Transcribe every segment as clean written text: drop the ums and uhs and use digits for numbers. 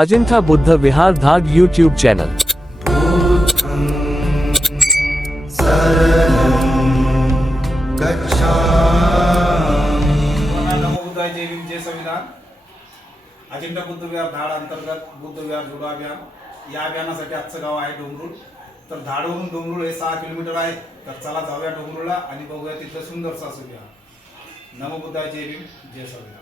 अजिंठा बुद्ध विहार धाग YouTube channel. नमो बुद्धाय जय भीम जय संविधान। अजिंठा बुद्ध विहार धाड अंतर्गत बुद्ध विहार जोडो अभियान या अभियानासाठी आजचं गाव आहे डोंगरूळ। तर धाडवरून डोंगरूळ हे 6 किलोमीटर आहे। तर चला जाऊया डोंगरूळला आणि बघूया तिथलं सुंदरसं असं विहार। नमो बुद्धाय जय भीम जय संविधान।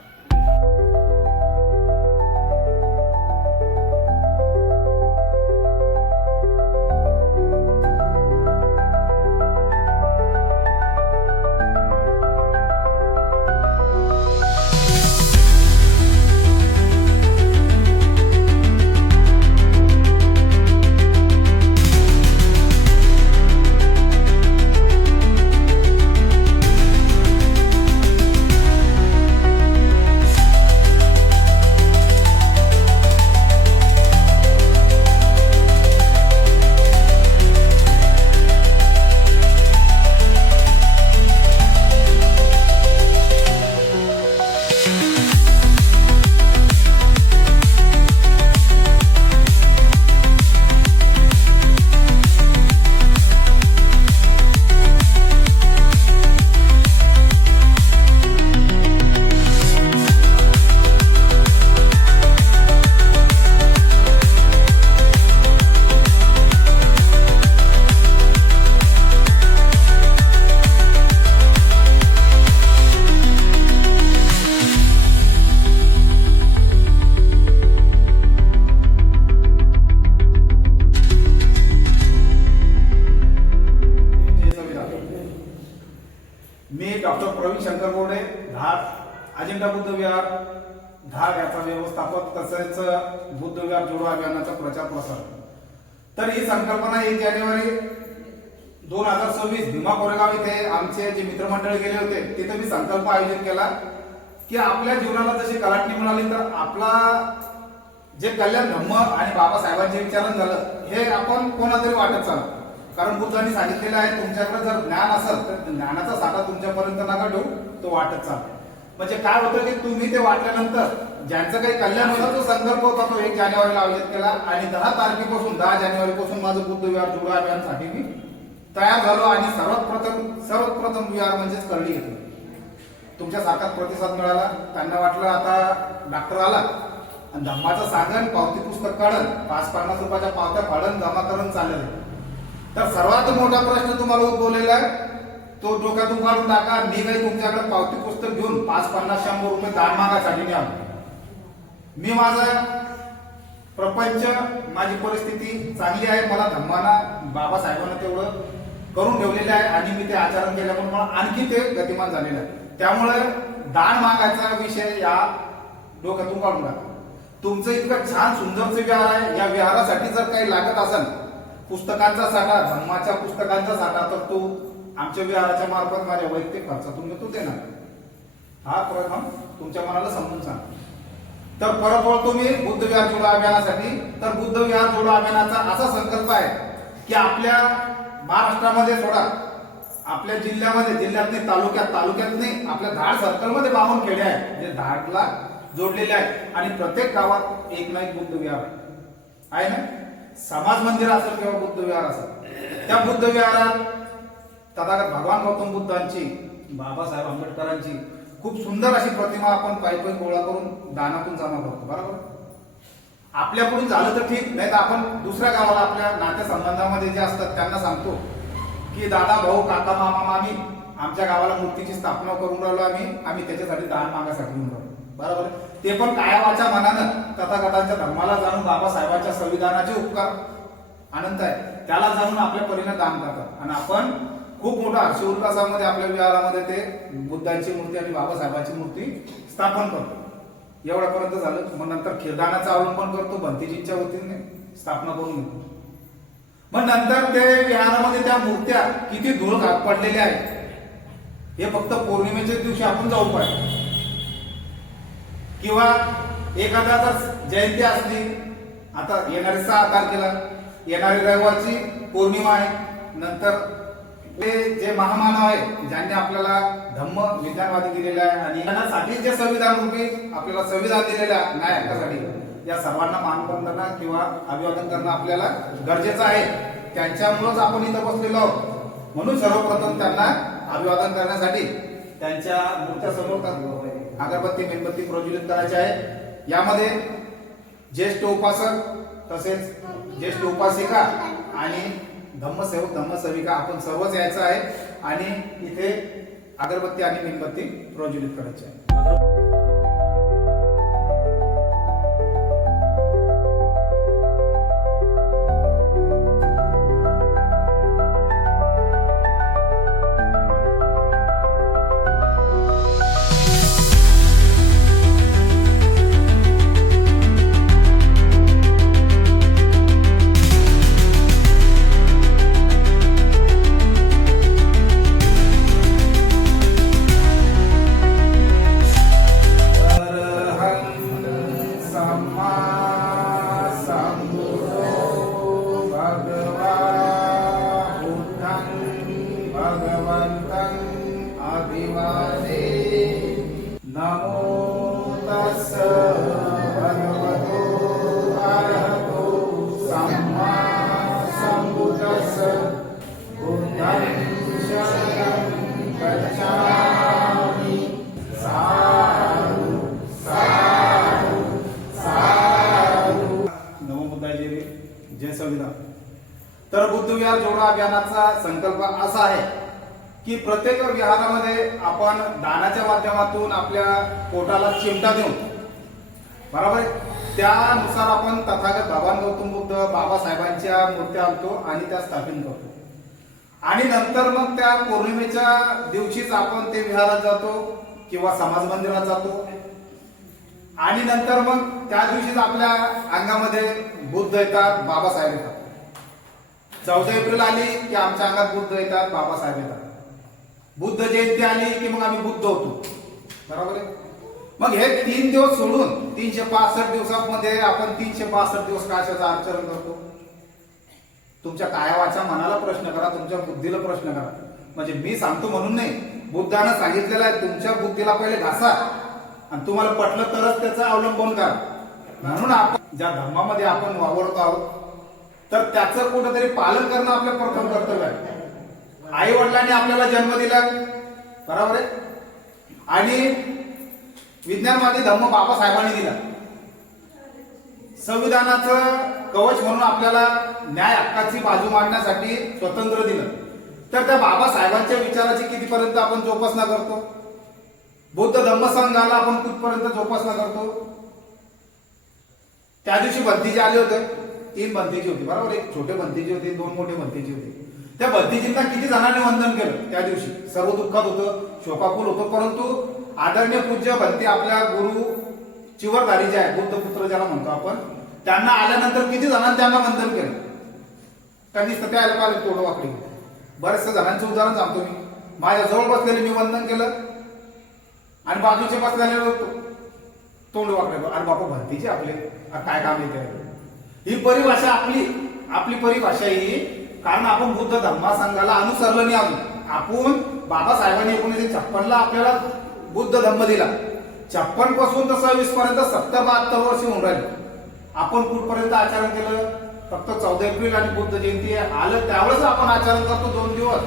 मी डॉक्टर प्रवीण शंकर बोर्डे धाड अजिंठा बुद्ध विहार धाड याचा व्यवस्थापक तसेच बुद्ध विहार जोडो अभियानाचा प्रचार प्रसार। तर ही संकल्पना 1 जानेवारी 2026 भीमा कोरेगाव इथे आमचे जे मित्रमंडळ गेले होते तिथे मी संकल्प आयोजित केला की आपल्या जीवनाला जशी कलाटणी मिळाली तर आपला जे कल्याण धम्म आणि बाबासाहेबांचे विचारण झालं हे आपण कोणातरी वाटत चालतो। कारण बुद्धांनी सांगितलेलं आहे तुमच्याकडे जर ज्ञान असेल तर ज्ञानाचा साठा तुमच्यापर्यंत नका ठेवू, तो वाटत चालतो। म्हणजे काय होतं की तुम्ही ते वाटल्यानंतर ज्यांचं काही कल्याण होतं तो संकल्प होता तो 1 जानेवारीला आयोजित केला आणि 10 तारखेपासून 10 जानेवारीपासून माझं बुद्ध विहार जोडो अभियानासाठी मी तयार झालो आणि सर्वात प्रथम विहार म्हणजेच करडी घेतली। तुमच्या सारखाच प्रतिसाद मिळाला। त्यांना वाटलं आता डॉक्टर आला आणि धम्माचं सांगण पावती पुस्तक काढून 5-50 रुपयाच्या पावत्या फाडून जमा करून चालले। तर सर्वात मोठा प्रश्न तुम्हाला उद्भवलेला आहे तो डोक्यातून काढून टाका। मी काही तुमच्याकडे पावती पुस्तक घेऊन 5-50-100 रुपये दान मागायसाठी नाही आलो। मी माझा प्रपंच माझी परिस्थिती चांगली आहे। मला धम्माना बाबासाहेबांना तेवढं करून ठेवलेलं आहे आणि मी ते आचरण केल्यामुळे मला आणखी ते गतिमान झालेलं आहे। त्यामुळे दान मागायचा विषय या डोक्यातून काढून टाका। तुमचं इतकं छान सुंदरचं विहार आहे। या विहारासाठी जर काही लागत असेल पुस्तकांचा साठा धम्माच्या पुस्तकांचा साठा तर तो आमच्या विहाराच्या मार्फत माझ्या वैयक्तिक खर्चातून तो देणार। हा प्रथम तुमच्या मनाला समजून सांग। तर परत वळतो मी बुद्ध विहार जोडो अभियानासाठी। तर बुद्ध विहार जोडो अभियानाचा असा संकल्प आहे की आपल्या महाराष्ट्रामध्ये सोडा आपल्या जिल्ह्यात नाही तालुक्यात नाही आपल्या धाड सर्कलमध्ये 52 खेडे आहेत जे धाडला जोडलेले आहेत आणि प्रत्येक गावात एक ना एक बुद्ध विहार आहे ना। समाज मंदिर असेल किंवा बुद्ध विहार असेल त्या बुद्ध विहारात तथागत भगवान गौतम बुद्धांची बाबासाहेब आंबेडकरांची खूप सुंदर अशी प्रतिमा आपण पायी गोळा करून दानातून जमा करतो। बरोबर आपल्याकडून झालं तर ठीक, नाही तर आपण दुसऱ्या गावाला आपल्या नातेसंबंधामध्ये जे असतात त्यांना सांगतो की दादा भाऊ काका मामा मामी आमच्या गावाला मूर्तीची स्थापना करून राहिलो आम्ही त्याच्यासाठी दान मागायसाठी म्हणून राहिलो। बरोबर ते पण काया वाचा मनानं तथागतांच्या धर्माला जाणून बाबासाहेबांच्या संविधानाचे उपकार अनंत आहे त्याला जाणून आपल्या परीने दान करतात आणि आपण खूप मोठा हर्षोल्लासामध्ये आपल्या विहारामध्ये ते बुद्धांची मूर्ती आणि बाबासाहेबांची मूर्ती स्थापन करतो। एवढ्यापर्यंत झालं। मग नंतर खिरदानाचं अवलंबन करतो, भंतीजींच्या वतीने स्थापना करून घेतो। मग नंतर ते विहारामध्ये त्या मूर्त्या किती धूळ घात पडलेल्या आहेत हे फक्त पौर्णिमेच्या दिवशी आपण जाऊ पाहिजे किंवा एखादा जर जयंती असली आता येणाऱ्या 6 तारखेला येणारी रविवारची पौर्णिमा आहे. नंतर ते जे महामानव आहे ज्यांनी आपल्याला धम्म विज्ञानवादी दिलेला आहे आणि त्यांच्यासाठी जे संविधान रूपी आपल्याला संविधान दिलेलं आहे न्याय हक्कासाठी, या सर्वांना मानवंदना करणं किंवा अभिवादन करणं आपल्याला गरजेचं आहे. त्यांच्यामुळेच आपण इथं बसलेलो आहोत. म्हणून सर्वप्रथम त्यांना अभिवादन करण्यासाठी त्यांच्या मूर्त्यासमोर अगरबत्ती मेणबत्ती प्रज्वलित करायचे आहे. यामध्ये ज्येष्ठ उपासक तसेच ज्येष्ठ उपासिका आणि धम्मसेवक धम्मसेविका आपण सर्वच यायचं आहे आणि इथे अगरबत्ती आणि मेणबत्ती प्रज्वलित करायची आहे. जय संविधान. तर बुद्ध विहार जोडो अभियानाचा संकल्प असा आहे की प्रत्येक विहारामध्ये आपण दानाच्या माध्यमातून आपल्या पोटाला चिमटा देऊन बरोबर त्यानुसार आपण तथागत भगवान गौतम बुद्ध बाबासाहेबांच्या मूर्त्या आणतो आणि त्या स्थापित करतो. आणि नंतर मग त्या पौर्णिमेच्या दिवशीच आपण ते विहारात जातो किंवा समाज मंदिरात जातो आणि नंतर मग त्या दिवशीच आपल्या अंगामध्ये बुद्ध येतात, बाबासाहेब येतात. 14 एप्रिल आली की आमच्या अंगात बुद्ध येतात, बाबासाहेब येतात. बुद्ध जयंती आली की मग आम्ही बुद्ध होतो. बरोबर आहे. मग हे 3 दिवस सोडून 365 दिवसांमध्ये आपण 365 दिवस कशाचं आचरण करतो? तुमच्या कायावाच्या मनाला प्रश्न करा, तुमच्या बुद्धीला प्रश्न करा. म्हणजे मी सांगतो म्हणून नाही, बुद्धानं सांगितलेलं आहे तुमच्या बुद्धीला पहिले घासा आणि तुम्हाला पटलं तरच त्याचं अवलंबन करा. म्हणून आपण ज्या धर्मामध्ये आपण वावरतो आहोत तर त्याचं कुठंतरी पालन करणं आपलं प्रथम कर्तव्य आहे. आई वडिलांनी आपल्याला जन्म दिला बरोबर आहे आणि विज्ञानवादी धम्म बाबासाहेबांनी दिला. संविधानाचं कवच म्हणून आपल्याला न्याय हक्काची बाजू मांडण्यासाठी स्वतंत्र दिलं. तर त्या बाबासाहेबांच्या विचाराची कितीपर्यंत आपण जोपासना करतो? बौद्ध धम्म संघाला आपण कुठपर्यंत जोपासना करतो? त्या दिवशी भंतीजी आले होते, 3 भंतीजी होती बरोबर. एक छोटे भंतीजी होते, 2 मोठे भंतीजी होते. त्या भंतीजींना किती जणांनी वंदन केलं त्या दिवशी? सर्व दुःखात होतं, शोकाकुल होतं. परंतु आदरणीय पूज्य भंती आपल्या गुरु चिवरधारी जे आहे, बुद्ध पुत्र ज्याला म्हणतो आपण, त्यांना आल्यानंतर किती जणांनी त्यांना वंदन केलं? त्यांनी त्याला पाहिलं तोंड वाकडी. बरेचशा जणांचं उदाहरण सांगतो मी. माझ्या जवळ बसलेले मी वंदन केलं आणि बाजूचे बसलेले तोंड वाकडे. अरे बापा भंतीचे आपले काय काम येते? ही परिभाषा आपली परिभाषा ही. कारण आपण बुद्ध धम्मा संघाला अनुसरलं नाही अजून. आपण बाबासाहेबांनी 1956 आपल्याला बुद्ध धम्म दिला. 56 पासून तर 26 पर्यंत 70-72 वर्ष होऊन राहिले. आपण कुठपर्यंत आचरण केलं? फक्त 14 एप्रिल आणि बुद्ध जयंती आलं त्यावेळेस आपण आचरण करतो 2 दिवस.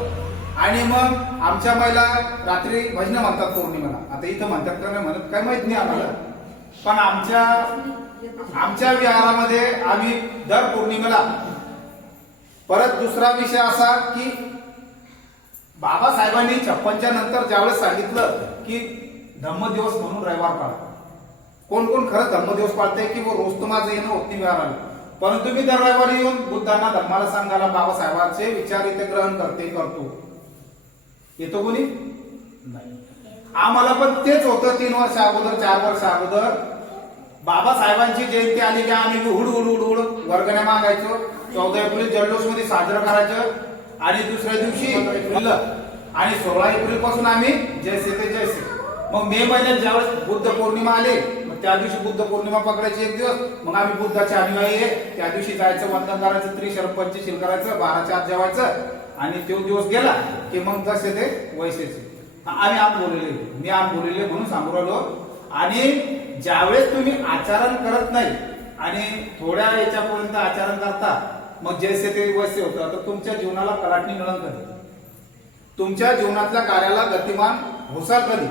आणि मग आमच्या महिला रात्री भजन म्हणतात पौर्णिमेला. आता इथं म्हणतात का नाही म्हणत काय माहित नाही आम्हाला. पण आमच्या विहारामध्ये आम्ही दर पौर्णिमेला परत दुसरा विषय असा की बाबासाहेबांनी 56च्या नंतर ज्यावेळेस सांगितलं की धम्म दिवस म्हणून रविवार पाळा. कोण कोण खरंच धम्म दिवस पाळते की रोज तर माझं येणं होत नाही विहाराला. परंतु मी दर रविवारी येऊन बुद्धांना धम्माला सांगायला बाबासाहेबांचे विचार इथे ग्रहण करतो. येतो कोणी नाही. आम्हाला पण तेच होतं 3 वर्ष अगोदर 4 वर्ष अगोदर. बाबासाहेबांची जयंती आली की आम्ही हुड वर्गण्या मागायचो. 14 एप्रिल जल्लोष मध्ये साजरं करायचं आणि दुसऱ्या दिवशी आणि 16 एप्रिल पासून आम्ही जैसे ते जैसे. मग मे महिन्यात ज्यावेळेस बुद्ध पौर्णिमा आली त्या दिवशी बुद्ध पौर्णिमा पकडायची एक दिवस, मग आम्ही बुद्धाचे अनुयायी आहे, त्या दिवशी जायचं, वंदन करायचं, त्रिशरण पंचशील करायचं, 12च्या आत जेवायचं, आणि तो दिवस गेला की मग जसे ते वैसेचे. आम्ही आम बोललेले, मी आम बोललेले म्हणून सांगू राहिलो. आणि ज्यावेळेस तुम्ही आचरण करत नाही आणि थोड्या याच्यापर्यंत आचरण करता, मग जैसे ते वैसे होतं, तर तुमच्या जीवनाला कलाटणी मिळेल कधी? तुमच्या जीवनातल्या कार्याला गतिमान होसाल कधी?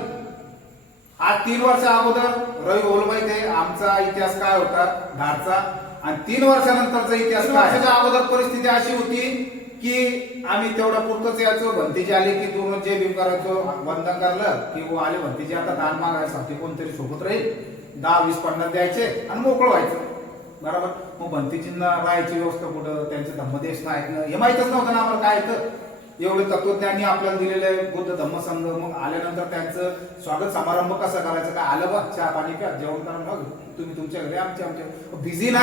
आज 3 वर्ष अगोदर रवी ओलबाई ते आमचा इतिहास काय होता धारचा, आणि 3 वर्षानंतरचा इतिहास काय? वर्षाच्या अगोदर परिस्थिती अशी होती की आम्ही तेवढा पुरतच यायचो, भंतीजी आले की दोन जे भीम करायचो, वंदन करलं की वो आले भंतीजी, आता दान मागायसाठी कोणतरी सोबत राहील, 10, 20, 50 द्यायचे आणि मोकळं व्हायचं. बरोबर. मग भंतीजींना राहायची व्यवस्था कुठं, त्यांचं धम्मदेश नाही ऐकणं, हे माहितच नव्हतं ना आम्हाला काय येतं. एवढे तत्वज्ञानी आपल्याला दिलेले बुद्ध धम्मसंघ. मग आल्यानंतर त्यांचं स्वागत समारंभ कसा करायचा, काय आलं बा चहा पाणी प्या, जेवण करा, मग तुम्ही तुमच्या घरी, आमच्या बिझी ना.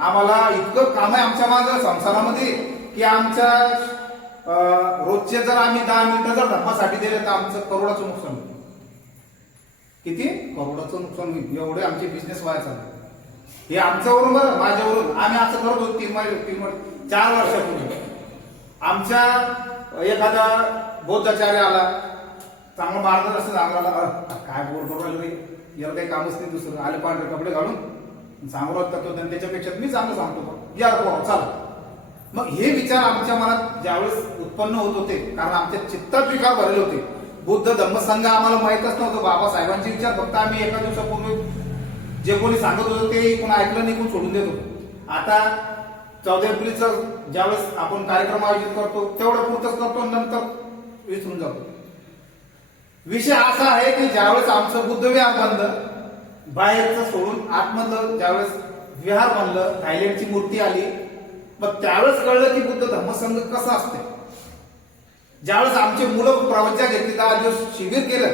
आम्हाला इतकं काम आहे आमच्या मागं संसारामध्ये की आमच्या रोजचे जर आम्ही 10 मिनिटं जर धर्मासाठी दिले तर आमचं करोडाचं नुकसान होईल. किती करोडाचं नुकसान होईल, एवढे आमचे बिझनेस व्हायला चालले. हे आमच्यावरून बरं, माझ्यावरून. आम्ही असं करत होतो 4 वर्षापूर्वी. आमच्या एखादा बौद्धाचार्य आला, चांगला मार्गदर्शन सांगायला, काय बोल करू रे, याला काही कामच नाही दुसरं, आले पांढरे कपडे घालून सांगू लागतो, त्याच्यापेक्षा मी चांगलं सांगतो या चाल. मग हे विचार आमच्या मनात ज्यावेळेस उत्पन्न होत होते, कारण आमच्या चित्तात विकार भरले होते. बुद्ध धम्मसंघ आम्हाला माहितच नव्हतं. बाबासाहेबांचे विचार फक्त आम्ही एका दिवसापूर्वी जे कोणी सांगत होतं ते कोण ऐकलं नाही, कोण सोडून देत होतो. आता 14 एप्रिलचा ज्यावेळेस आपण कार्यक्रम आयोजित करतो तेवढं पुरतच करतो, नंतर विसरून जातो. विषय असा आहे की ज्यावेळेस आमचं बुद्ध विहार बनलं, बाहेरचं सोडून आतमधलं ज्यावेळेस विहार बनलं, थायलंडची मूर्ती आली, मग त्यावेळेस कळलं की बुद्ध धम्मसंघ कसं असते. ज्यावेळेस आमचे मुलं प्रवचना घेतली, 10 दिवस शिबिर केलं,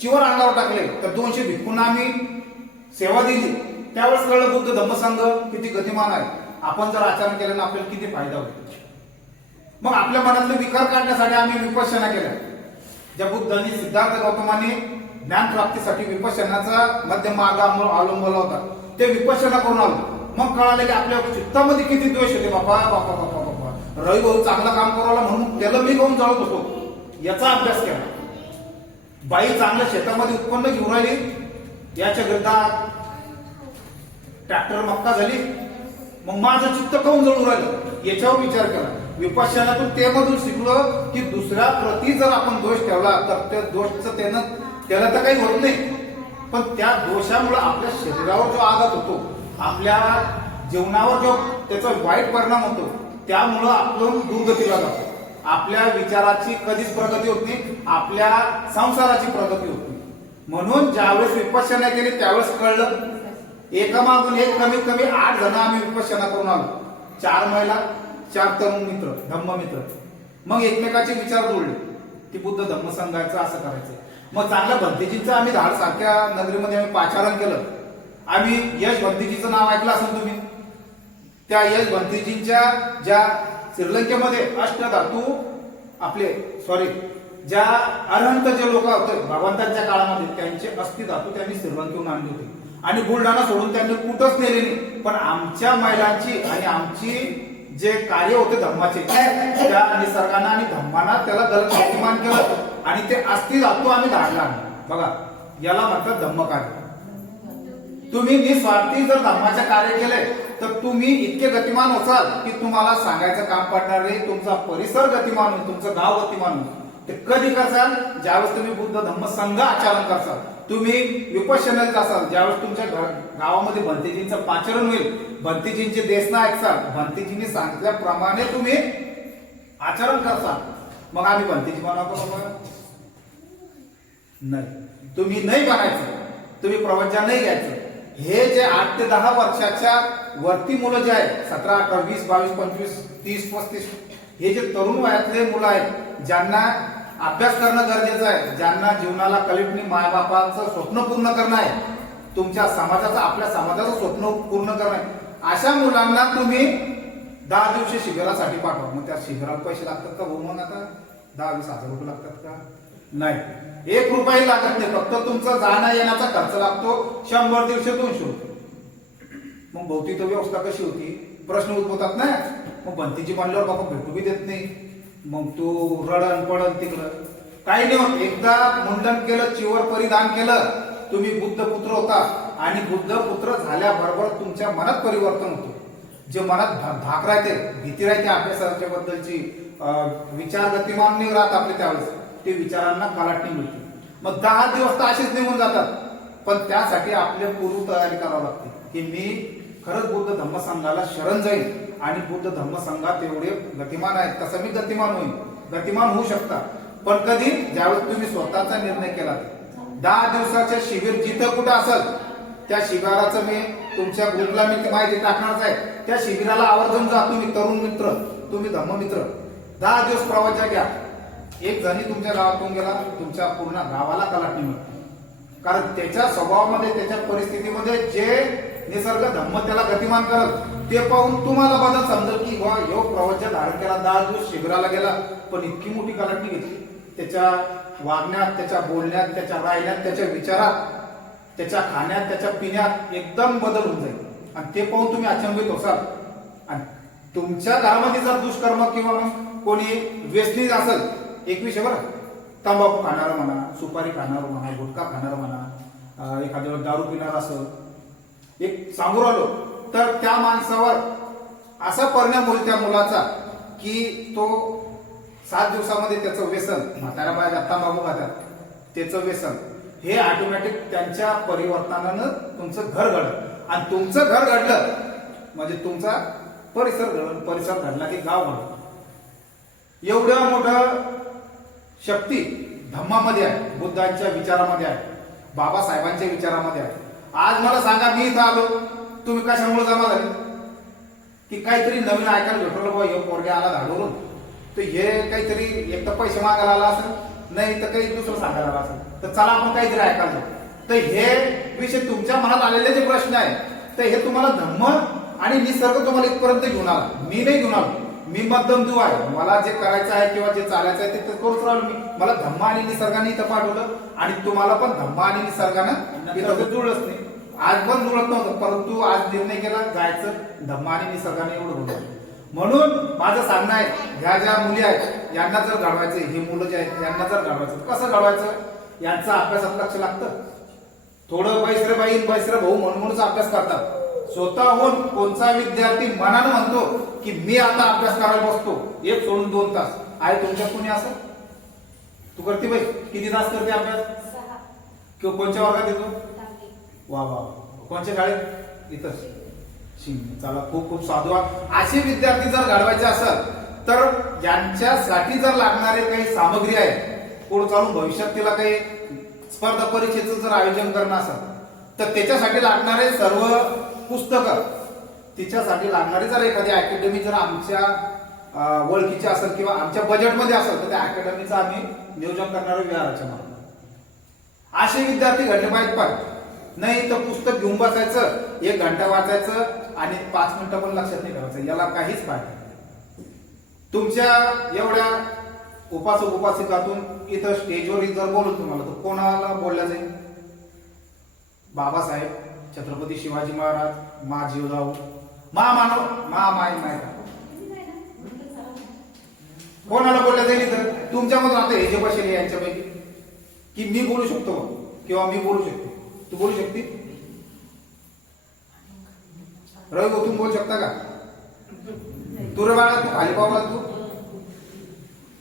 चिवर अंगावर टाकले, तर 200 भिक्खूंना आम्ही सेवा दिली, त्यावेळेस कळलं बुद्ध धम्मसंघ किती गतिमान आहे. आपण जर आचरण केलं ना आपल्याला किती फायदा होतो. मग आपल्या मनातले विकार काढण्यासाठी आम्ही विपश्यना केल्या. ज्या बुद्धांनी सिद्धार्थ गौतमांनी ज्ञान प्राप्तीसाठी विपश्यनाचा मध्यम मार्ग अवलंबला होता, ते विपश्यना करून आलो. मग कळालं की आपल्या चित्तामध्ये किती द्वेष होते. बापा बापा बापा बापा, रवी भाऊ चांगलं काम करायला म्हणून त्याला मी घेऊन जळत होतो, याचा अभ्यास केला. बाई चांगल्या शेतामध्ये उत्पन्न घेऊन राहिली, याच्या विरोधात ट्रॅक्टर मक्का झाली, मग माझं चित्त काऊन जळून राहिलं, याच्यावर विचार केला. विपश्यनातून ते मधून शिकलो की दुसऱ्या प्रती जर आपण दोष ठेवला तर त्या दोषचं त्याला तर काही होत नाही, पण त्या दोषामुळे आपल्या शरीरावर जो आघात होतो, आपल्या जीवनावर जो त्याचा वाईट परिणाम होतो, त्यामुळं आपण दुर्गतीला जातो. आपल्या विचाराची कधीच प्रगती होत नाही, आपल्या संसाराची प्रगती होत नाही. म्हणून ज्यावेळेस विपश्यना केली त्यावेळेस कळलं, एकामागून एक कमीत कमी 8 जण आम्ही विपश्यना करून आलो. 4 महिला, 4 तरुण मित्र, धम्म मित्र. मग एकमेकाचे विचार जोडले की बुद्ध धम्म संघायचं असं करायचं. मग चांगल्या भंतीजींचं आम्ही धाड सारख्या नगरीमध्ये आम्ही पाचारण केलं. आम्ही यश भंतीजीचं नाव ऐकलं असेल तुम्ही. त्या यश भंतीजींच्या ज्या श्रीलंकेमध्ये अष्टधातू ज्या अरहंत जे लोक होते भगवंतांच्या काळामध्ये, त्यांचे अस्थि धातू त्यांनी श्रीलंकेहून आणले होते आणि बुलढाणा सोडून त्यांनी कुठंच नेले नाही. पण आमच्या महिलांची आणि आमची जे कार्य होते धर्माचे, त्या निसर्गानं आणि धम्माना त्याला गतिमान केलं आणि ते अस्थि धातू आम्ही धाडला. बघा, याला म्हणतात धम्म कार्य. तुम्ही निस्वार्थी जर धर्माचे कार्य केले तर तुम्ही इतके गतिमान होसाल की तुम्हाला सांगायचं काम पडणार नाही. तुमचा परिसर गतिमान होईल, तुमचं गाव गतिमान होईल. ते कधी करसाल? ज्यावेळेस तुम्ही बुद्ध धम्म संघ आचरण करसाल, तुम्ही विपश्यनेत असाल, ज्यावेळेस तुमच्या गावामध्ये भंतीजींचं पाचरण होईल, भंतीजींचे देशना ऐकसाल, भंतीजींनी सांगितल्याप्रमाणे तुम्ही आचरण करसाल, मग आम्ही भंतीजी बनावं नाही. तुम्ही नाही बनायचं, तुम्ही प्रवचन नाही घ्यायचं. हे जे 8 ते 10 वर्षाच्या वरती मुलं जे आहेत, 17, 18, 20, 22, 25, 30, 35, हे जे तरुण वयातले मुलं आहेत, ज्यांना अभ्यास करणं गरजेचं आहे, ज्यांना जीवनाला कलिटणी मायबापाचं स्वप्न पूर्ण करणं आहे, तुमच्या समाजाचं, आपल्या समाजाचं स्वप्न पूर्ण करणं आहे, अशा मुलांना तुम्ही 10 दिवशी शिबिरासाठी पाठवा. मग त्या शिबिराला पैसे लागतात का? मग आता 10-20 हजार रुपये लागतात का? नाही, 1 रुपयाही लागत नाही. फक्त तुमचा जाणं येण्याचा खर्च लागतो 100 दिवशी 200 रुपये. मग भौतिक व्यवस्था कशी होती? प्रश्न उद्भवतात ना. मग बनतीची बांधल्यावर बाबा भेटू बी देत नाही, मग तू रडण पडण तिकडं काही नाही होत. एकदा मुंडन केलं, चिवर परिधान केलं, तुम्ही बुद्ध पुत्र होता. आणि बुद्ध पुत्र झाल्याबरोबर तुमच्या मनात परिवर्तन होतं. जे मनात धाक राहते, भीती राहते अभ्यासाच्या बद्दलची, विचार गतिमान नाही राहत आपले, त्यावेळेस ते विचारांना कलाटणी मिळते. मग 10 दिवस तर असेच निघून जातात. पण त्यासाठी आपले पूर्व तयारी करावी लागते की मी खरंच बुद्ध धम्म संघाला शरण जाईल आणि बुद्ध धम्म संघात एवढे गतिमान आहेत, तसं मी गतिमान होईल. गतिमान होऊ शकता, पण कधी? ज्यावेळेस तुम्ही स्वतःचा निर्णय केला. 10 दिवसाचे शिबिर जिथं कुठं असेल त्या शिबिराचं मी तुमच्या ग्रुपला मी माहिती टाकणारच आहे. त्या शिबिराला आवर्जून जा तुम्ही, तरुण मित्र, तुम्ही धम्म मित्र. 10 दिवस प्रवचन घ्या. एक जणी तुमच्या गावातून गेला, तुमच्या पूर्ण गावाला कलाटणी मिळते. कारण त्याच्या स्वभावामध्ये, त्याच्या परिस्थितीमध्ये जे निसर्ग धम्म त्याला गतिमान करत, ते पाहून तुम्हाला बदल समजेल की वा ह्यो प्रवचन धारण केला, 10 दिवस शिबिराला गेला, पण इतकी मोठी कलाटणी घेतली. त्याच्या वागण्यात, त्याच्या बोलण्यात, त्याच्या राहण्यात, त्याच्या विचारात, त्याच्या खाण्यात, त्याच्या पिण्यात एकदम बदल होऊन जाईल. आणि ते पाहून तुम्ही अचंबित होसाल. आणि तुमच्या घरामध्ये जर दुष्कर्म किंवा मग कोणी व्यसनी असेल, एक विषय बरं, तंबाखू खाणार म्हणा, सुपारी खाणार म्हणा, गुटखा खाणार म्हणा, एखाद्या दारू पिणार असेल, एक सांगू राहिलो, तर त्या माणसावर असा परिणाम होईल त्या मुलाचा की तो 7 दिवसामध्ये त्याचं व्यसन, म्हाताऱ्या बाया तंबाखू खातात, त्याचं व्यसन हे ऑटोमॅटिक त्यांच्या परिवर्तनानं तुमचं घर घडलं. आणि तुमचं घर घडलं म्हणजे तुमचा परिसर घडलं, परिसर घडला की गाव घडलं. एवढं मोठं शक्ती धम्मामध्ये आहे, बुद्धांच्या विचारामध्ये आहे, बाबासाहेबांच्या विचारामध्ये आहे. आज मला सांगा, मी इथं आलो, तुम्ही कशामुळे जमा झाले? की काहीतरी नवीन ऐकायला भेटलं, बाबा हे पोरग्या आला धाडवरून, तर हे काहीतरी एक तर पैसे मागायला आला असेल, नाही तर काही दुसरं सांगायला आला असेल, तर चला आपण काहीतरी ऐकायला. तर हे विषय तुमच्या मनात आलेले जे प्रश्न आहे, तर हे तुम्हाला धम्म आणि निसर्ग तुम्हाला इथपर्यंत घेऊन आला. मी नाही घेऊन आलो, मी मध्यम दुवा आहे. मला जे करायचं आहे किंवा जे चालायचं आहे ते करूच राहिलो मी. मला धम्म आणि निसर्गाने इथं पाठवलं आणि तुम्हाला पण धम्म आणि निसर्गानं इथं जुळलंच नाही. आज पण जुळत नव्हतं, परंतु आज निर्णय केला जायचं धम्म आणि निसर्गाने एवढं जुळलं. म्हणून माझं सांगणं आहे, ह्या ज्या मुली आहेत यांना जर घडवायचं, हे मुलं जे आहेत यांना जर घडवायचं, कसं घडवायचं? यांचा अभ्यासात लक्ष लागतं. थोडं बैसरे बाई बैसरे भाऊ म्हणूनच अभ्यास करतात. स्वतःहून कोणता विद्यार्थी मनानं म्हणतो की मी आता अभ्यास करायला बसतो 1 सोडून 2 तास, आहे तुमच्या कोणी असं? तू करते बाई, किती तास करते अभ्यास? 6. किंवा कोणत्या वर्गात येतो? वा वा, कोणत्या शाळेत? इथं चला, खूप खूप साधू. असे विद्यार्थी जर घडवायचे असेल तर ज्यांच्यासाठी जर लागणारे काही सामग्री आहे, पुढे चालून भविष्यात तिला काही स्पर्धा परीक्षेचं जर आयोजन करणं असेल तर त्याच्यासाठी लागणारे सर्व पुस्तकं, तिच्यासाठी लागणारी जर एखादी अकॅडमी जर आमच्या ओळखीची असेल किंवा आमच्या बजेटमध्ये असेल तर त्या अकॅडमीचं आम्ही नियोजन करणार विहाराच्या मार्फत. असे विद्यार्थी घडले पाहिजे. पण नाही तर पुस्तक घेऊन बसायचं, 1 घंटा वाचायचं आणि 5 मिनिटं पण लक्षात नाही ठेवायचं, याला काहीच फायदा. तुमच्या एवढ्या उपासक उपासिकातून इथं स्टेजवर जर बोलू तुम्हाला तर कोणाला बोलल्या जाईल? बाबासाहेब, छत्रपती शिवाजी महाराज, मा जीवराव, मा मानव, मा माय माय, कोणाला बोलल्या जाईल? तर तुमच्यामधून आता हे जे बसेल यांच्यापैकी की मी बोलू शकतो किंवा मी बोलू शकतो, तू बोलू शकते? रवी भाऊ तुम्ही बोलू शकता का? तू रे बाळा, तू खाली पावला,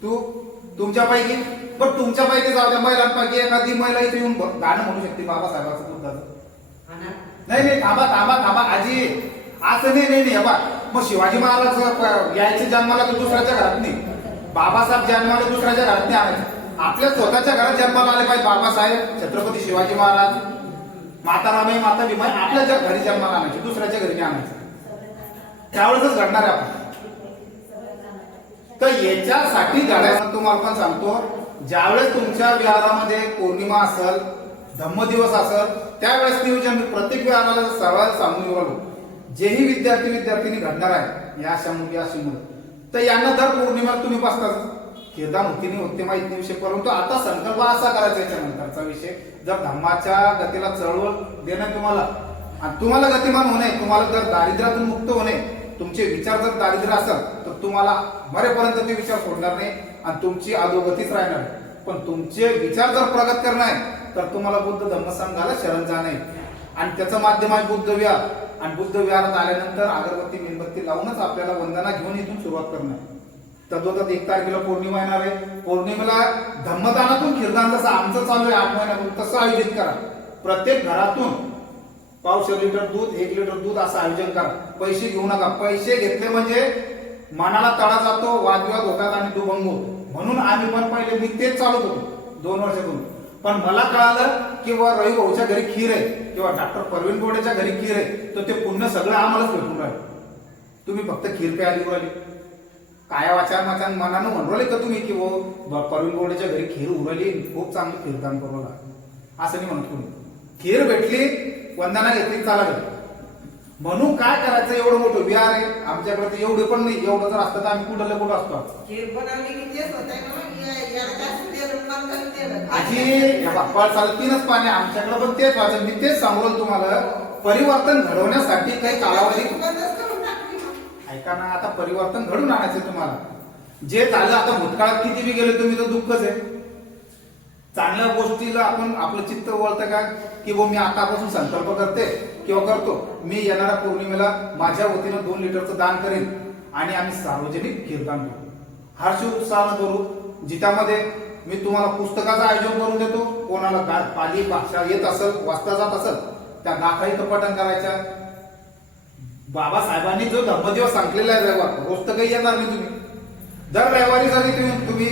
तू तुमच्यापैकी, पण तुमच्यापैकी जाऊ द्या, महिलांपैकी एखादी महिला इथे येऊन गाणं म्हणू शकते बाबासाहेबांचं बुद्धाचं? नाही नाही, थांबा थांबा थांबा आजी, असं नाही नाही बा. मग शिवाजी महाराज यायचे जन्माला तर दुसऱ्याच्या घरात नाही, बाबासाहेब जन्माला दुसऱ्याच्या घरात नाही आणायचे, आपल्या स्वतःच्या घरात जन्माला आले पाहिजे. बाबासाहेब, छत्रपती शिवाजी महाराज, माता रामाई, माता भीमाई आपल्या घरी जन्माला आणायचे, दुसऱ्याच्या घरी नाही आणायचे. त्यावेळेसच घडणार आहे आपण. तर याच्यासाठी घडायला तुम्हाला पण सांगतो, ज्यावेळेस तुमच्या विहारामध्ये पौर्णिमा असेल, धम्मदिवस असेल, त्यावेळेस नियोजन प्रत्येक विहाराला सर्वात सांगून राहिलो, जेही विद्यार्थी विद्यार्थिनी घडणार आहे, या अशा मुली अशी मुलं, तर यांना दर पौर्णिमेला तुम्ही बसता कीर्तन होती नाही होते माहित नाही विषय, परंतु आता संकल्प असा करायचा याच्यानंतरचा विषय, जर धम्माच्या गतीला चळवळ देणं तुम्हाला आणि तुम्हाला गतिमान होणे, तुम्हाला जर दारिद्र्यातून मुक्त होणे, तुमचे विचार जर दारिद्र्य असेल तर तुम्हाला मरेपर्यंत ते विचार सोडणार नाही आणि तुमची अधोगतीच राहणार आहे. पण तुमचे विचार जर प्रगत करणार आहे तर तुम्हाला बुद्ध धम्मसंघाला शरण जाणे आणि त्याचं माध्यम आहे बुद्ध विहार. आणि बुद्ध विहारात आल्यानंतर अगरबत्ती मेणबत्ती लावूनच आपल्याला वंदना घेऊन इथून सुरुवात करणार. तद्वतच 1 तारखेला पौर्णिमा येणार आहे. पौर्णिमेला धम्मदानातून कीर्तन जसं आमचं चालू आहे 8 महिन्यापूर्वी तसं आयोजित करा. प्रत्येक घरातून 1.5 लिटर दूध 1 लिटर दूध असं आयोजन करा. पैसे घेऊ नका. पैसे घेतले म्हणजे मनाला तडा जातो, वादविवाद होतात आणि दुभंग होतो. म्हणून आम्ही पण पहिले मी तेच चालवत होतो 2 वर्षातून. पण मला कळालं की रवी भाऊच्या घरी खीर आहे किंवा डॉक्टर परवीन गोडेच्या घरी खीर आहे तर ते पुण्य सगळं आम्हालाच भेटून राहिलं. तुम्ही फक्त खीर प्यायली उरली काय वाचान वाचान मनानं म्हणवले का तुम्ही की परवीन गोडेच्या घरी खीर उरली खूप चांगलं कीर्तन करू लागला असं नाही म्हणत तुम्ही. खीर भेटली वंदना घेतली चला घरी. म्हणून काय करायचं, एवढं मोठं विहार आहे आमच्याकडे तर एवढे पण नाही. एवढं जर असतं तर आम्ही कुठं कुठं असतो. आजी फळ चालत 3च पाणी आमच्याकडे पण तेच वाचन. मी तेच सांगू तुम्हाला, परिवर्तन घडवण्यासाठी काही कालावधी ऐका ना. आता परिवर्तन घडून आणायचं तुम्हाला. जे झालं आता भूतकाळात किती बी गेले तुम्ही तर दुःखच आहे. चांगल्या गोष्टीला आपण आपलं चित्त वळतं का की मी आतापासून संकल्प करते किंवा करतो मी येणाऱ्या पौर्णिमेला माझ्या वतीनं 2 लिटरचं दान करेन आणि आम्ही सार्वजनिक कीर्तन करू, हर्ष उत्साहानं करू. जिच्यामध्ये मी तुम्हाला पुस्तकाचं आयोजन करून देतो. कोणाला पाली भाषा येत असेल, वाचता जात असेल त्या गाखाई पठण करायच्या. बाबासाहेबांनी जो धम्मदिवस सांगलेला आहे रविवार, रोज तर काही येणार नाही तुम्ही. दर रविवारी जरी तुम्ही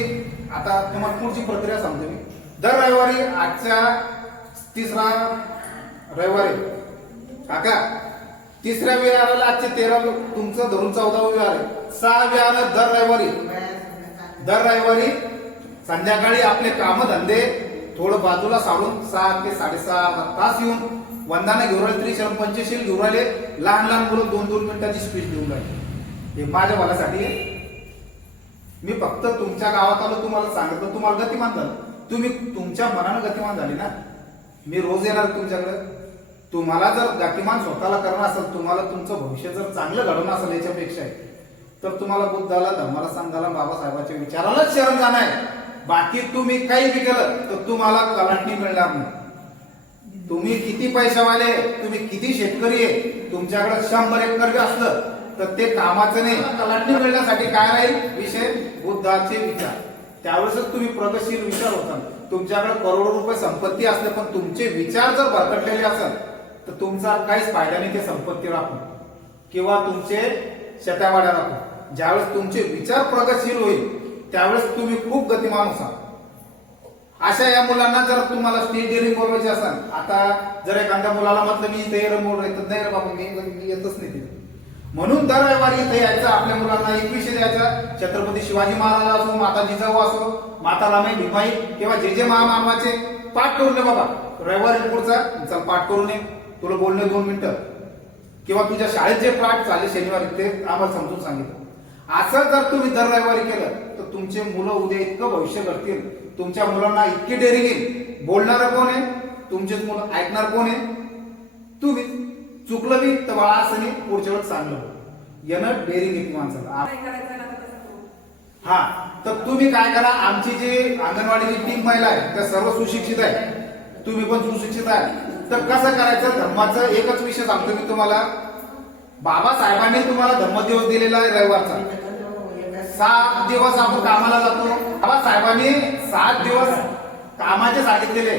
आता तुम्हाला पुढची प्रक्रिया सांगतो मी. दर रविवारी आजच्या 3रा रविवारी काका 3ऱ्या विहाराला आजचे 13 तुमचं धरून 14वा विहार आहे. 6 विहार दर रविवारी संध्याकाळी आपले कामधंदे थोडं बाजूला साडून 6 ते 6.5 तास येऊन वंदना घेऊन राहिले, त्रिशरण पंचशील घेऊन राहिले. लहान लहान मुलं 2-2 मिनिटाची स्पीच देऊन राहिले. हे माझ्या भल्यासाठी मी फक्त तुमच्या गावात आलो तुम्हाला सांगितलं, तुम्हाला गतिमान झालं. तुम्ही तुमच्या मनानं गतिमान झाले ना. मी रोज येणार तुमच्याकडे. तुम्हाला जर गतिमान स्वतःला करणं असेल, तुम्हाला तुमचं भविष्य जर चांगलं घडवणं असेल याच्यापेक्षा तर तुम्हाला बुद्धाला धम्माला संघाला बाबासाहेबांच्या विचारालाच शरण जाणं आहे. बाकी तुम्ही काही बी केलं तर तुम्हाला कलाटणी मिळणार नाही. तुम्ही किती पैशावाले, तुम्ही किती शेतकरी आहे, तुमच्याकडे 100 एकर बी असलं तर ते कामाचं नाही. कलाटणी मिळण्यासाठी काय राहील विषय, बुद्धाचे विचार. त्यावेळेसच तुम्ही प्रगतशील विचार होता. तुमच्याकडे करोडो रुपये संपत्ती असले पण तुमचे विचार जर भरकटलेले असेल तर तुमचा काहीच फायदा नाही ते संपत्ती राखून किंवा तुमचे शेतावाड्या राखून. ज्यावेळेस तुमचे विचार प्रगतशील होईल त्यावेळेस तुम्ही खूप गतिमान होसाल. अशा या मुलांना जर तुम्हाला स्टेज डेअरिंग बोलवायची असेल, आता जर एखाद्या मुलाला म्हटलं मी इथे बोल नाही रे बाबा मी येतच नाही तिथे. म्हणून दर रविवारी इथे यायचं. आपल्या मुलांना एक विषय द्यायचा. छत्रपती शिवाजी महाराज असो, माता जिजाऊ असो, माता रामाई भीमाई किंवा जे महामानवाचे पाठ करून दे बाबा. रविवारी पुढचा चल पाठ करून ये, तुला बोलणे 2 मिनिटं. किंवा तुझ्या शाळेत जे पाठ चालले शनिवारी ते आम्हाला समजून सांगितलं. असं जर तुम्ही दर रविवारी केलं तर तुमचे मुलं उद्या इतकं भविष्य घडतील. तुमच्या मुलांना इतकी डेअरिंग येईल. बोलणार कोण आहे? तुमचेच मुलं. ऐकणार कोण आहे? तुम्ही. चुकलं बी तर बाळा असं नाही, पुढच्या वेळेस चांगलं येणं डेअरिंग येते माणसाला. हा तर तुम्ही काय करा, आमची जी अंगणवाडीची टीम महिला आहे त्या सर्व सुशिक्षित आहे. तुम्ही पण सुशिक्षित आहे. तर कसं करायचं, धर्माचं एकच विषय सांगतो मी तुम्हाला. बाबासाहेबांनी तुम्हाला धम्मदिवस दिलेला आहे रविवारचा. 7 दिवस आपण कामाला जातो. बाबासाहेबांनी 7 दिवस कामाचे सांगितलेले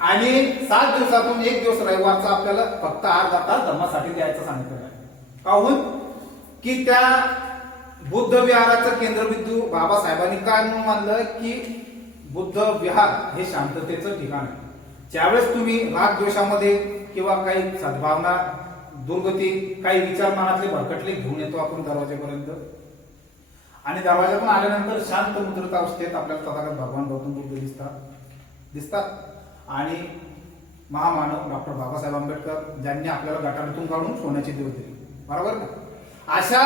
आणि 7 दिवसातून 1 दिवस रविवारचा आपल्याला फक्त अर्धा तास धम्मासाठी द्यायचं सांगितलं. काहून की त्या बुद्ध विहाराचं केंद्रबिंदू बाबासाहेबांनी काय म्हणून मानलं की बुद्ध विहार हे शांततेचं ठिकाण आहे. ज्यावेळेस तुम्ही रागद्वेषामध्ये किंवा काही सद्भावना दुर्गती काही विचार मनातले भरकटले घेऊन येतो आपण दरवाजेपर्यंत आणि दरवाजातून आल्यानंतर शांत मुद्रित अवस्थेत आपल्याला तथागत भगवान गौतम बुद्ध दिसतात आणि महामानव डॉक्टर बाबासाहेब आंबेडकर ज्यांनी आपल्याला गटारीतून काढून सोन्याची दिवस दिली. बरोबर ना. अशा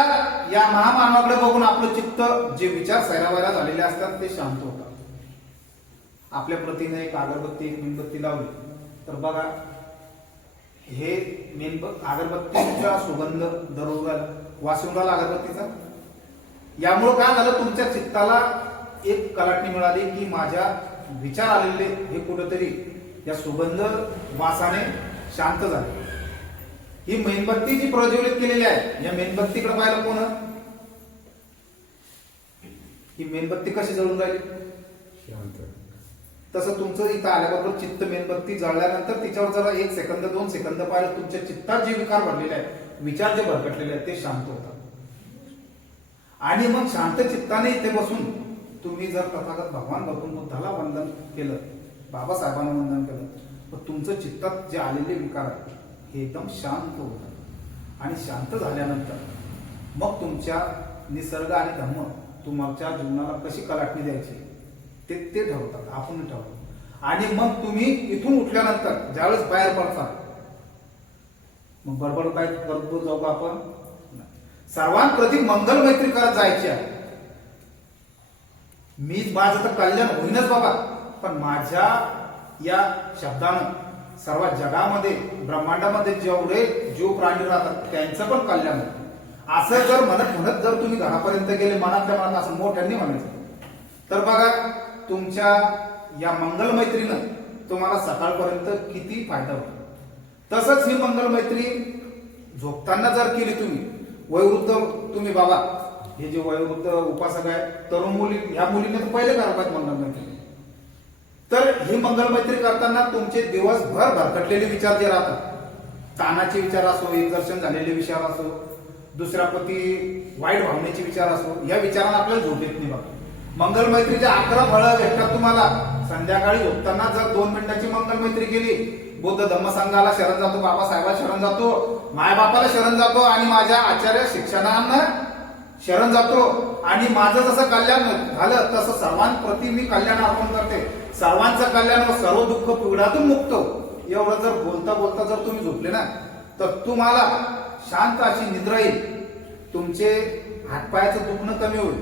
या महामानवाकडे बघून आपलं चित्त जे विचार सैरावैरा झालेले असतात ते शांत होतात. आपल्या प्रतीने एक अगरबत्ती एक मेणबत्ती लावली तर बघा हे अगरबत्तीचा सुगंध दररोज वास येऊन राहिला अगरबत्तीचा. यामुळे काय झालं, तुमच्या चित्ताला एक कलाटणी मिळाली की माझ्या विचार आलेले हे कुठेतरी या सुगंध वासाने शांत झाले. ही मेणबत्ती जी प्रज्वलित केलेली आहे, या मेणबत्तीकडे पाहिलं कोण, ही मेणबत्ती कशी जळून राहिली, शांत. तसं तुमचं इथं आल्याबरोबर चित्त मेणबत्ती जळल्यानंतर तिच्यावर जरा 1 सेकंद 2 सेकंद पाहिलं, तुमच्या चित्तात जे विकार भरलेले आहेत, विचार जे भरकटलेले आहेत ते शांत होतात. आणि मग शांत चित्ताने इथे बसून तुम्ही जर तथागत भगवान गौतम बुद्धाला वंदन केलं, बाबासाहेबांना वंदन केलं, तर तुमचं चित्तात जे आलेले विकार आहेत हे एकदम शांत होतात. आणि शांत झाल्यानंतर मग तुमच्या निसर्ग आणि धम्म तुमच्या जीवनाला कशी कलाटणी द्यायची ते ठरवतात, आपण ठरवतो. आणि मग तुम्ही इथून उठल्यानंतर ज्यावेळेस बाहेर पडता मग बडबड काय करतो जाऊ आपण, सर्वांप्रती मंगल मैत्री करत जायची आहे. मी माझं तर कल्याण होईनच बाबा, पण माझ्या या शब्दानं सर्व जगामध्ये ब्रह्मांडामध्ये जेवढे जीव प्राणी राहतात त्यांचं पण कल्याण होतं. असं जर म्हणत जर तुम्ही घरापर्यंत गेले मनातल्या मनात असं मोठ्यांनी म्हणायचं तर बघा तुमच्या या मंगल मैत्रीनं तुम्हाला सकाळपर्यंत किती फायदा होतो. तसंच ही मंगल मैत्री झोपताना जर केली तुम्ही, वयोवृद्ध तुम्ही बाबा हे जे वयोवृद्ध उपासक आहे, तरुण मुली, ह्या मुलीने तर पहिले करावं मंगल मैत्री. तर ही मंगल मैत्री करताना तुमचे दिवसभर भरकटलेले विचार जे राहतात, ताणाचे विचार असो, एक्झर्शन झालेले विचार असो, दुसऱ्याप्रती वाईट भावनेचे विचार असो, या विचारांना आपल्याला झोप येत नाही बघा. मंगल मैत्रीचे 11 फळं भेटतात तुम्हाला. संध्याकाळी झोपताना जर 2 मिनिटाची मंगल मैत्री केली, बुद्ध धम्मसंघाला शरण जातो, बाबासाहेबाला शरण जातो, मायबापाला शरण जातो आणि माझ्या आचार्य शिक्षणांना शरण जातो, आणि माझं जसं कल्याण झालं तसं सर्वांप्रती मी कल्याण अर्पण करते, सर्वांचं कल्याण व सर्व दुःख पिवळातून मुक्त हो. एवढं जर बोलता बोलता जर तुम्ही झोपले ना तर तुम्हाला शांत अशी निद्रा येईल, तुमचे हातपायाचं दुखणं कमी होईल.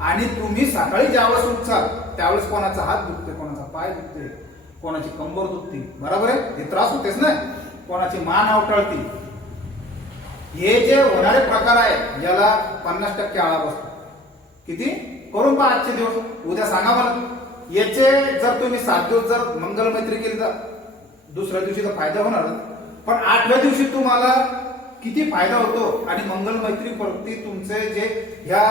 आणि तुम्ही सकाळी ज्यावेळेस उठचाल त्यावेळेस कोणाचा हात दुखते, कोणाचा पाय दुखते, कोणाची कंबर दुखते, बरोबर आहे, हे त्रास होतेच ना, कोणाची मान आवटळती. हे जे होणारे प्रकार आहे याला 50% आळा बसतो. किती करून पहा आजचे दिवस, उद्या सांगा मला. याचे जर तुम्ही 7 दिवस जर मंगल मैत्री केली तर दुसऱ्या दिवशी तर फायदा होणार, पण 8व्या दिवशी तुम्हाला किती फायदा होतो. आणि मंगल मैत्री प्रती तुमचे जे ह्या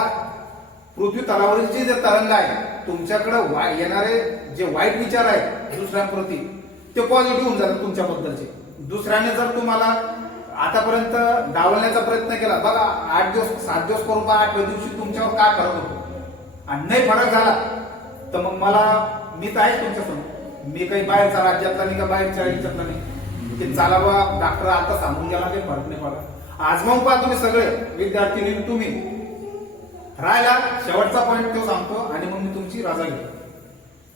पृथ्वी तलावरील जे तरंग आहे, तुमच्याकडे येणारे जे वाईट विचार आहेत दुसऱ्यांप्रती ते पॉझिटिव्ह होऊन जातात तुमच्याबद्दलचे. दुसऱ्याने जर तुम्हाला आतापर्यंत डावलण्याचा प्रयत्न केला बघा, 8 दिवस 7 दिवस करून पहा, 8व्या दिवशी तुमच्यावर काय फरक होतो. आणि नाही फरक झाला तर मग मी तर आहे तुमच्यासमोर, मी काही बाहेरचा राज्यातला नाही का बाहेरच्या राज्यातला नाही, ते चाला बा डॉक्टर आता सांगून गेला काही फरक नाही पडला. आजमावून पहा तुम्ही सगळे विद्यार्थी, तुम्ही राहिला शेवटचा पॉईंट तो सांगतो आणि मग मी तुमची रजा घेतो.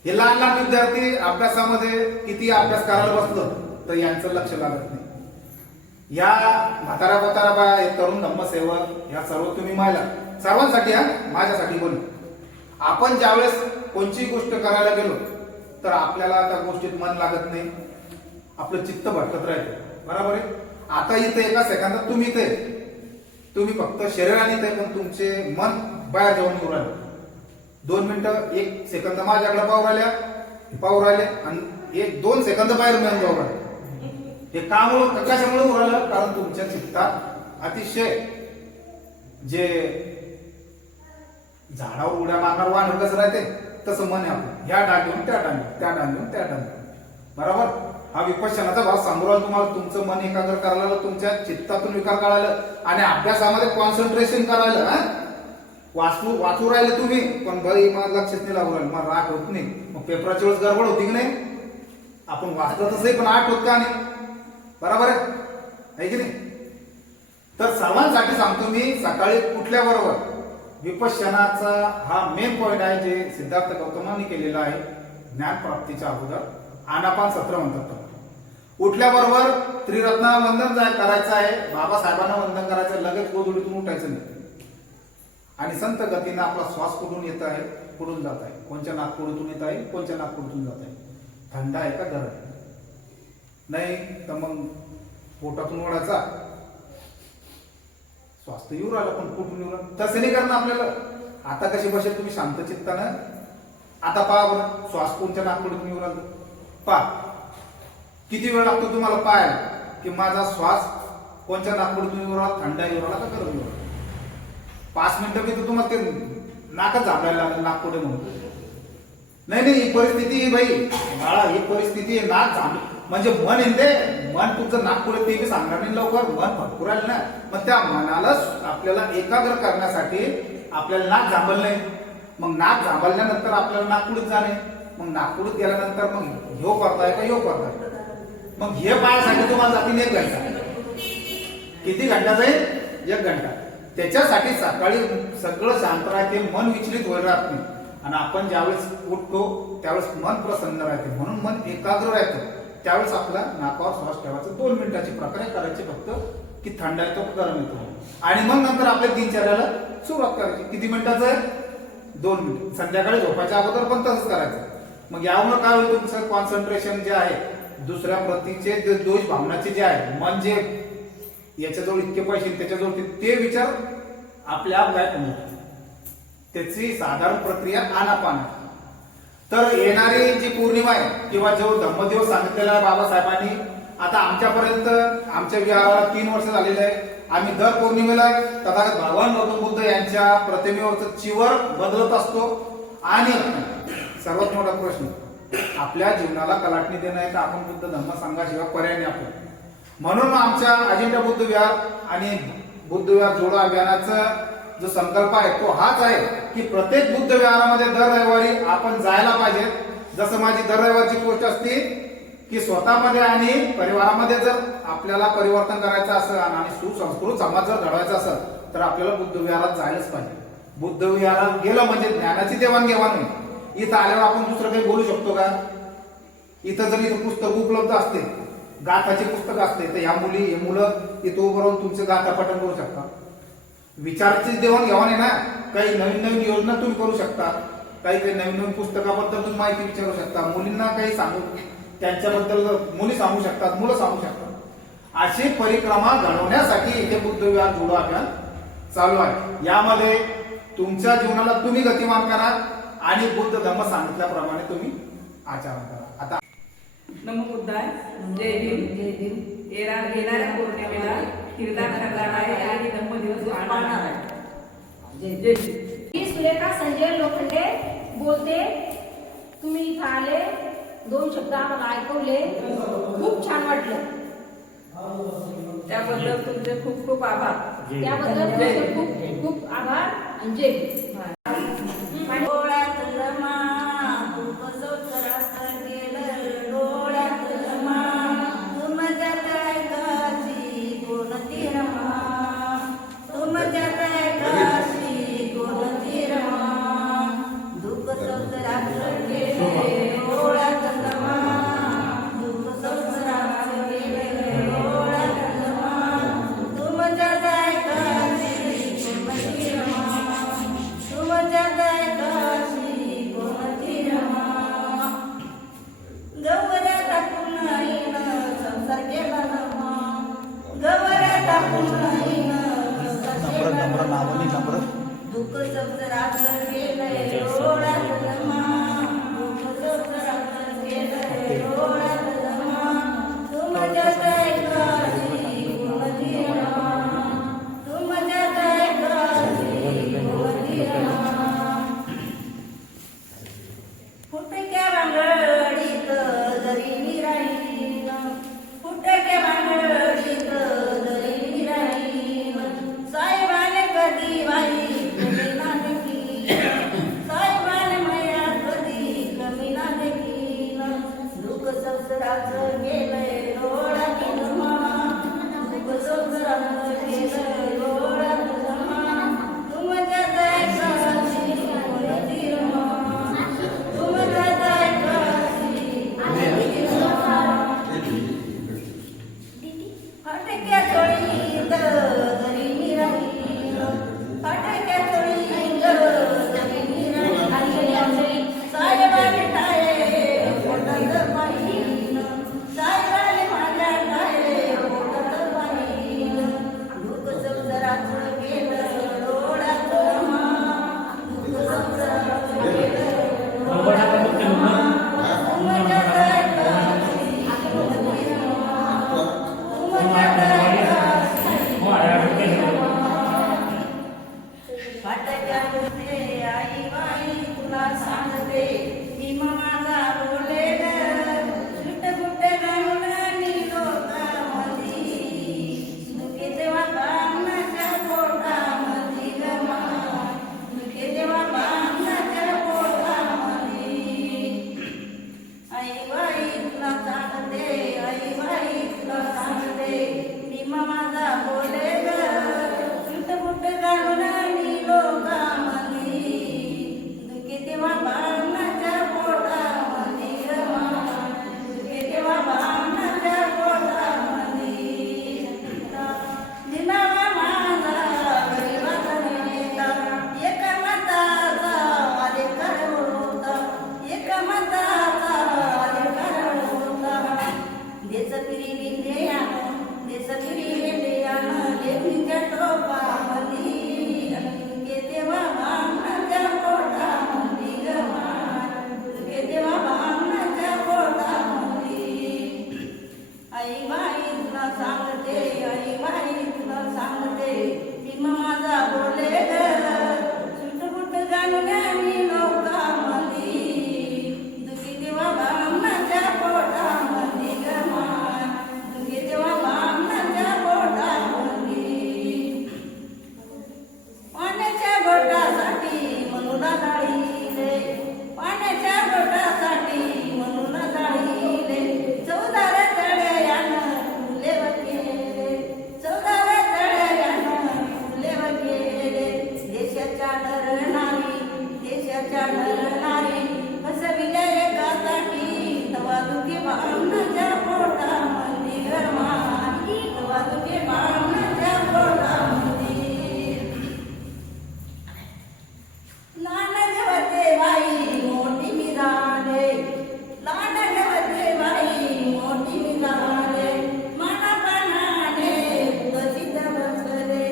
हे लहान लहान विद्यार्थी अभ्यासामध्ये किती अभ्यास करायला बसलं तर यांचं लक्ष लागत नाही. या म्हातारा बाया, तरुण धम्मसेवक, या सर्व तुम्ही महिला, सर्वांसाठी माझ्यासाठी बोल. आपण ज्यावेळेस कोणतीही गोष्ट करायला गेलो तर आपल्याला त्या गोष्टीत मन लागत नाही, आपलं चित्त भटकत राहते, बरोबर आहे. आता इथे एका सेकंदात तुम्ही इथे, तुम्ही फक्त शरीराने इथे, पण तुमचे मन बाहेर जाऊन येऊ राहिले. 2 मिनिटं 1 सेकंद माझ्याकडे पाहू राहिले आणि 1-2 सेकंद बाहेर मिळून जाऊ राहिले. हे कामुळे कशामुळे होऊ राहिलं, कारण तुमच्या चित्तात अतिशय जे झाडावर उड्या मारणार वाहन कसं राहते तसं मन आहे आपलं, ह्या डांगून त्या डांगून, त्या डांगून त्या डांगून, बरोबर. हा विपश्यनाचा भाग सांगू राहिला तुम्हाला. तुमचं मन एकाग्र करायला, तुमच्या चित्तातून विकार काढायला आणि अभ्यासामध्ये कॉन्सन्ट्रेशन करायला. वाचू राहिले तुम्ही पण बाई मला लक्षच नाही लागू राहिलं, मला राग होत नाही, मग पेपराच्या वेळेस गडबड होती की नाही. आपण वाचलं तसंही पण आठ होत का नाही, बरोबर आहे की नाही. तर सर्वांसाठी सांगतो मी, सकाळी उठल्याबरोबर विपश्यनाचा हा मेन पॉइंट आहे जे सिद्धार्थ गौतमांनी केलेला आहे ज्ञान प्राप्तीच्या अगोदर. आनापान सत्र म्हणतात. उठल्याबरोबर त्रिरत्ना वंदन करायचं आहे, बाबासाहेबांना वंदन करायचं आहे, लगेच गोधडीतून उठायचं नाही. आणि संत गतीनं आपला श्वास कुठून येत आहे, कुठून जात आहे, कोणत्या नाकपुडीतून येत आहे, कोणत्या नाकपुडीतून जात आहे, थंड आहे का गरम आहे. नाही तर मग पोटातून ओढायचा, श्वास तर येऊ राहिला पण कुठून येऊ राहिला, तसं नाही करणं आपल्याला. आता कशी बसेल तुम्ही शांत चित्तानं, आता पहा बरं श्वास कोणत्या नाकपुडीतून येऊ राहिला, पहा किती वेळ लागतो तुम्हाला पाहायला की माझा श्वास कोणत्या नाकपुडीतून येऊ राहिला, थंड येऊ राहिला का गरम येऊ राहिला. 5 मिनिटं की तुम्हाला ते नाकच झाडायला लागेल नाकपुडे म्हणून. नाही ही परिस्थिती भाई बाळा, ही परिस्थिती आहे. नाक झाड म्हणजे मन येते, मन तुमचं नागपुढे ते सांगणार नाही लवकर, मन भरपूर राहील ना. मग त्या मनाला आपल्याला एकाग्र करण्यासाठी आपल्याला नाक झांबल नाही. मग नाक झांबल्यानंतर आपल्याला नागपुडीत जाणे, मग नागपुडीत गेल्यानंतर मग ह्यो करताय का ह्यो करताय. मग हे पायासाठी तुम्हाला जातील 1 घंटा. किती घंटा जाईल? 1 घंटा. त्याच्यासाठी सकाळी सगळं शांत राहते, मन विचलित होईल राहत नाही. आणि आपण ज्यावेळेस उठतो त्यावेळेस मन प्रसन्न राहते, म्हणून मन एकाग्र राहतं. त्यावेळेस आपला नाकावर श्वास ठेवायचा, 2 मिनिटाची प्रक्रिया करायची फक्त, की थंड येतो की गरम येतो. आणि मग नंतर आपल्या दिनचर्याला सुरुवात करायची. किती मिनिटाचं आहे? 2 मिनिट. संध्याकाळी झोपायच्या अगोदर पण तसंच करायचं. मग यामुळे काय होईल, तुमचं कॉन्सन्ट्रेशन जे आहे, दुसऱ्या प्रतीचे जे दोष भावनाचे जे आहे, मन जे याच्याजवळ इतके पैसे त्याच्याजवळ ते विचार आपल्या आप गायब होणार. त्याची साधारण प्रक्रिया आनापान. तर येणारी जी पौर्णिमा आहे किंवा जो धम्मदिवस सांगितलेला आहे बाबासाहेबांनी, आता आमच्यापर्यंत आमच्या विहाराला 3 वर्ष झालेले आहे. आम्ही दर पौर्णिमेला तथागत भगवान गौतम बुद्ध यांच्या प्रतिमेवरचं चिवर बदलत असतो. आणि सर्वात मोठा प्रश्न, आपल्या जीवनाला कलाटणी देणं आहे तर आपण बुद्ध धम्म संघाशिवाय पर्याय नाही आपल्याला. म्हणून आमच्या अजिंठा बुद्ध विहार आणि बुद्ध विहार जोडो अभियानाचा जो संकल्प आहे तो हाच आहे की प्रत्येक बुद्ध विहारामध्ये दर रविवारी आपण जायला पाहिजे. जसं माझी दर रविवारची पोस्ट असते की स्वतःमध्ये आणि परिवारामध्ये जर आपल्याला परिवर्तन करायचं असेल आणि सुसंस्कृत समाज जर घडवायचा असेल तर आपल्याला बुद्ध विहारात जायलाच पाहिजे. बुद्ध विहारात गेलं म्हणजे ज्ञानाची देवाणघेवाण होईल. इथं आल्यावर आपण दुसरं काही बोलू शकतो का? इथं जर इथं पुस्तक उपलब्ध असते, गाथाचे पुस्तक असते, तर ह्या मुली हे मुलं इथं उभं राहून तुमचे गाथा पठण करू शकता. विचाराची देवाणघेवाण आहे ना. काही नवीन नवीन योजना तुम्ही करू शकता, काही नवीन नवीन पुस्तकाबद्दल तुम्ही माहिती विचारू शकता, मुलींना काही सांगू त्यांच्याबद्दल मुली सांगू शकतात, मुलं सांगू शकतात. अशी परिक्रमा घडवण्यासाठी हे बुद्ध विहार जोडो अभियान चालू आहे. यामध्ये तुमच्या जीवनाला तुम्ही गतिमान करा आणि बुद्ध धम्म सांगितल्याप्रमाणे तुम्ही आचरण करा. आता नमो बुद्धाय, जय भीम. जय भीम. येणाऱ्या पौर्णिमेला कीर्तन करणार आहे आणि धम्मदिवस पाळणार आहे. जय जय भीम. मी सुलेखा संजय लोखंडे बोलते. तुम्ही इथं आले, 2 शब्द आम्हाला ऐकवले, खूप छान वाटलं. त्याबद्दल तुमचे खूप खूप आभार. त्याबद्दल तुमचे खूप खूप आभार आणि जय भीम. शाळेच्या बोलते आई बाई तुला सांगते भीम माझा बोले सुट बुट घालून निघो गावामध्ये दुखे तेव्हा बामणाच्या पोटामध्ये गमा दुखे तेव्हा बामणाच्या पोटामध्ये आई बाई तुला सांगते आई बाई तुला सांगते भीम माझा बोले सुट बुट घालून निघो गावामध्ये दुखे तेव्हा बामणाच्या पोटामध्ये गमा दुखे तेव्हा बामणाच्या पोटामध्ये दिनावा माझा गरिबाचा नेता एक मताचा अधिकार होता एक मताचा अधिकार होता देश फिरी विंध्यानं देश फिरी विंध्यानं लेखीच्या टोपामध्ये दुखे तेव्हा बामणाच्या पोटामध्ये गमा दुखे तेव्हा बामणाच्या पोटामध्ये आई बाई तुला सांगते आई बाई तुला सांगते भीम माझा बोले सुटबुट घालून मी लोकांमध्ये दुखी तेव्हा बामणाच्या पोटामध्ये गमा दुखी तेव्हा बामणाच्या पोटामध्ये पाण्याच्या घोटासाठी म्हणूला जाळीले पाण्याच्या घोटासाठी म्हणूला जाळीले 14 तळ्यानं फुले वगेरे 14 तळ्यानं फुले वगेरे देशाच्या नरनारी फसविले एकासाठी तवा दुखी बामणाच्या पोटामध्ये गमा तवा दुखी बामणाच्या पोटामध्ये लाड ठेवते बाई मोठी मी झाले लाड ठेवते बाई मोठी मी झाले मनापानाने पुढचित बसले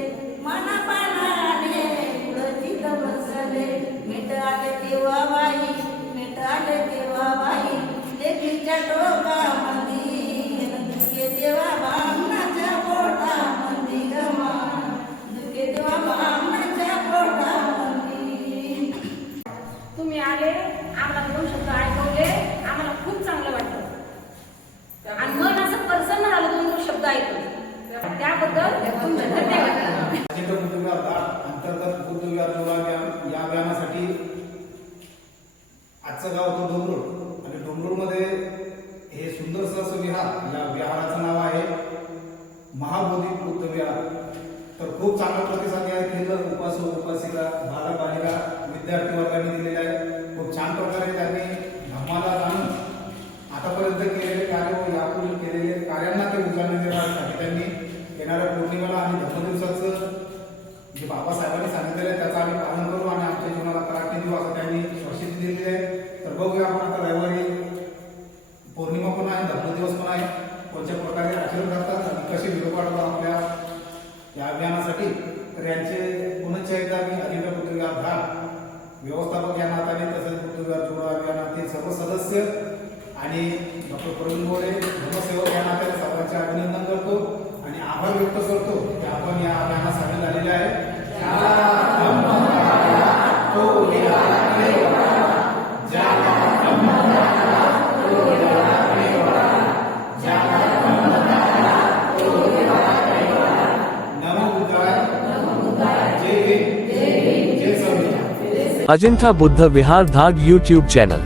मनापानाने पुढचित बसले मीठ आले तेव्हा बाई मीठ आले तेव्हा बाई लेकीच्या टोकामध्ये दुखे तेव्हा बामणाच्या पोटामध्ये गमा दुखे तेव्हा बामणाच्या पोटामध्ये तुम्ही आले आम्हाला 2 शब्द ऐकवले आम्हाला खूप चांगलं वाटलं आणि मन असं प्रसन्न झालं 2 शब्द ऐकून त्याबद्दल तुमचे धन्यवाद. अजिंठा बुद्धविहार धाड अंतर्गत बुद्धविहार जोडा या अभियानासाठी आजचं गाव होतं डोंगरूळ आणि डोंगरूळमध्ये हे सुंदरसं असं विहार या विहाराचं नाव आहे महाबोधी बुद्ध विहार. तर खूप चांगला प्रतिसाद या केंद्र उपासक उपासिका बालक बालिका विद्यार्थी वर्गाने दिलेला आहे. खूप छान प्रकारे त्यांनी धम्माला जाणून आतापर्यंत केलेले कार्य व यापूर्वी केलेले कार्यांना ते उजाळणी देण्यासाठी त्यांनी येणाऱ्या पौर्णिमेला आणि धर्मदिवसाचं जे बाबासाहेबांनी सांगितलेलं आहे त्याचं आम्ही पालन करू आणि आमच्या जीवनाला कराटे देऊ असं त्यांनी स्पष्टीत दिलेली आहे. तर बघूया आपण आता रविवारी पौर्णिमा पण आहे धर्मदिवस पण आहे कोणत्या प्रकारे आचरण करतात आणि कसे व्हिडिओ पाठवतात आपल्या या अभियानासाठी. तर यांचे पुनश्च एकदा मी अजिंठा बुद्धविहार धाड व्यवस्थापक या नात्याने तसंच बुद्धविहार जोडा अभियानातील सर्व सदस्य आणि डॉक्टर प्रवीण मोरे धर्मसेवक या नात्याने सर्वांचे अभिनंदन करतो आणि आभार व्यक्त करतो की आपण या अभियानात सामील झालेले आहे. नमो बुद्धाय जय हिंद जय संविधान. अजिंठा बुद्ध विहार धाग YouTube चैनल.